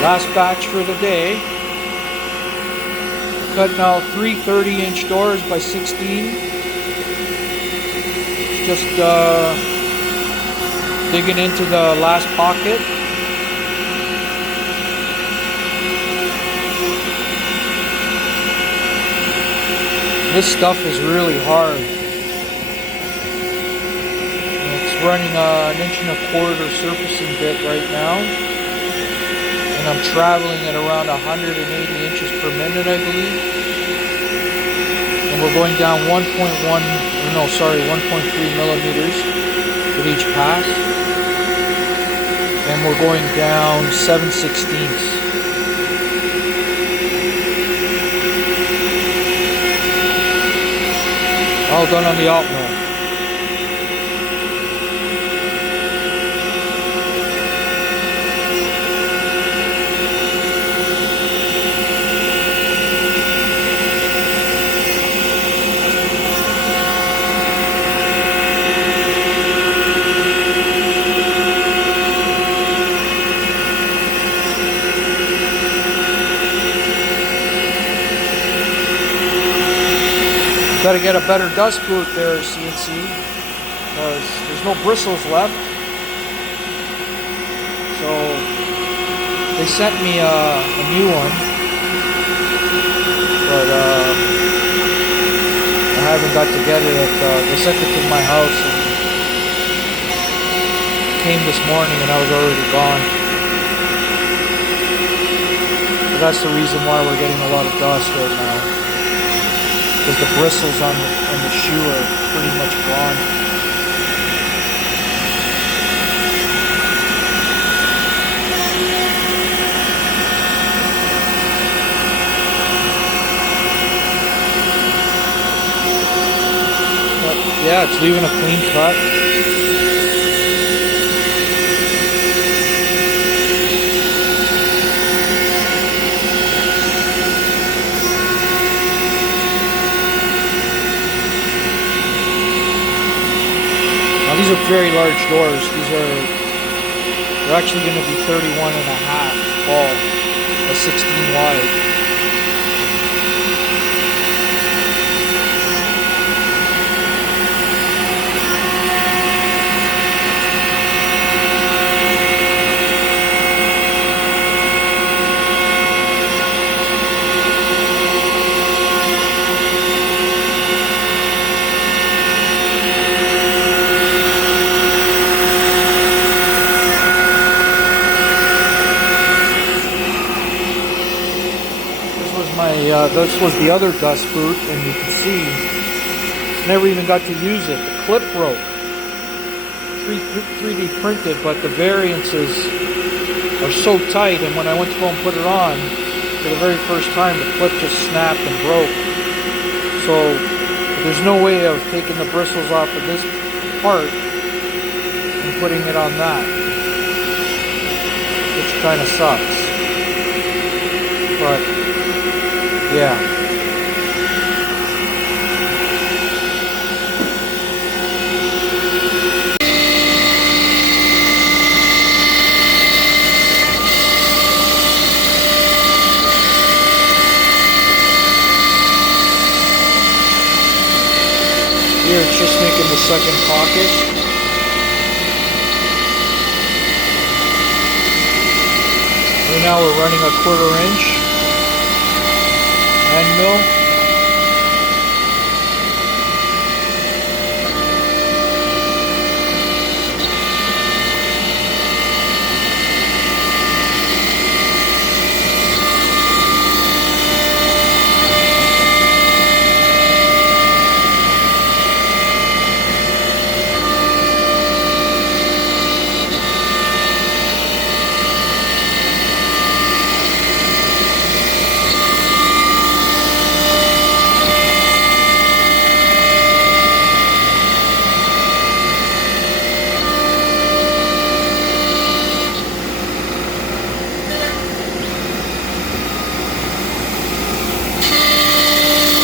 Last batch for the day. Cutting out 3 30-inch doors by 16. Just digging into the last pocket. This stuff is really hard. It's running an 1.25 inch surfacing bit right now. And I'm traveling at around 180 inches per minute, I believe. And we're going down 1.3 millimeters with each pass. And we're going down 7/16. All done on the Altmill. Got to get a better dust boot there, CNC, because there's no bristles left. So they sent me a new one, but I haven't got to get it. They sent it to my house and came this morning, and I was already gone. So that's the reason why we're getting a lot of dust right now. Because the bristles on the shoe are pretty much gone. But yeah, it's leaving a clean cut. These are very large doors. They're actually going to be 31.5 tall, a 16 wide. This was the other dust boot, and you can see, never even got to use it. The clip broke. 3D printed, but the variances are so tight, and when I went to go and put it on, for the very first time, the clip just snapped and broke. So there's no way of taking the bristles off of this part and putting it on that, which kind of sucks. But yeah. Here it's just making the second pocket. Right now we're running a 1/4 inch hand mill.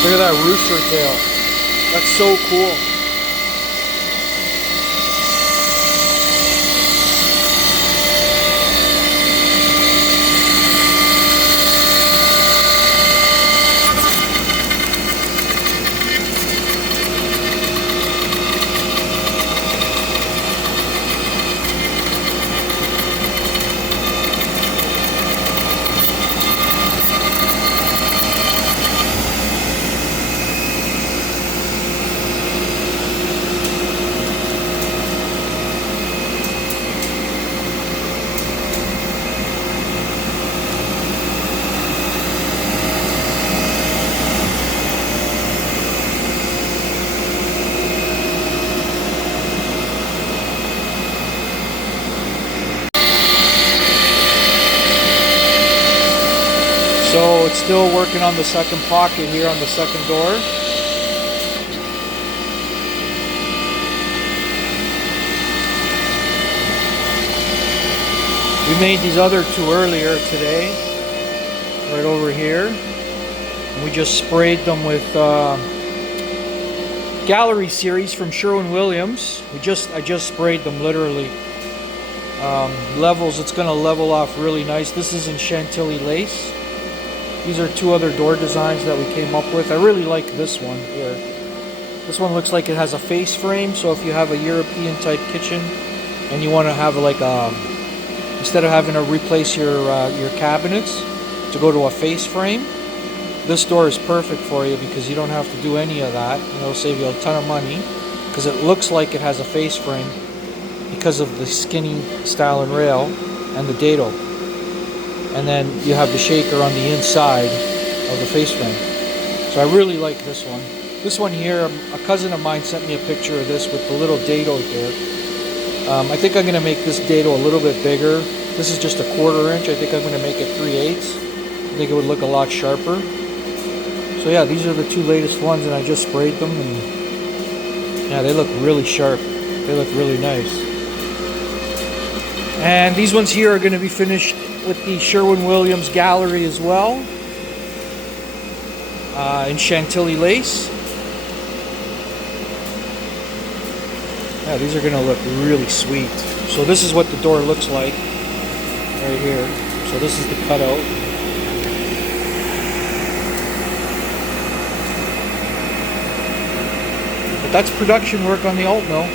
Look at that rooster tail. That's so cool. So it's still working on the second pocket here on the second door. We made these other two earlier today, right over here. And we just sprayed them with Gallery series from Sherwin-Williams. I just sprayed them literally. Levels, it's going to level off really nice. This is in Chantilly lace. These are two other door designs that we came up with. I really like this one here. This one looks like it has a face frame, so if you have a European type kitchen and you want to have like instead of having to replace your cabinets to go to a face frame, this door is perfect for you because you don't have to do any of that. It'll save you a ton of money because it looks like it has a face frame because of the skinny style and rail and the dado. And then you have the shaker on the inside of the face frame. So I really like this one. This one here, a cousin of mine sent me a picture of this with the little dado here. I think I'm going to make this dado a little bit bigger. This is just a 1/4 inch. I think I'm going to make it 3/8. I think it would look a lot sharper. So yeah, these are the two latest ones, and I just sprayed them, and yeah, they look really sharp. They look really nice. And these ones here are going to be finished with the Sherwin-Williams Gallery as well, in Chantilly lace. Yeah, these are going to look really sweet. So this is what the door looks like right here. So this is the cutout. But that's production work on the Altmill.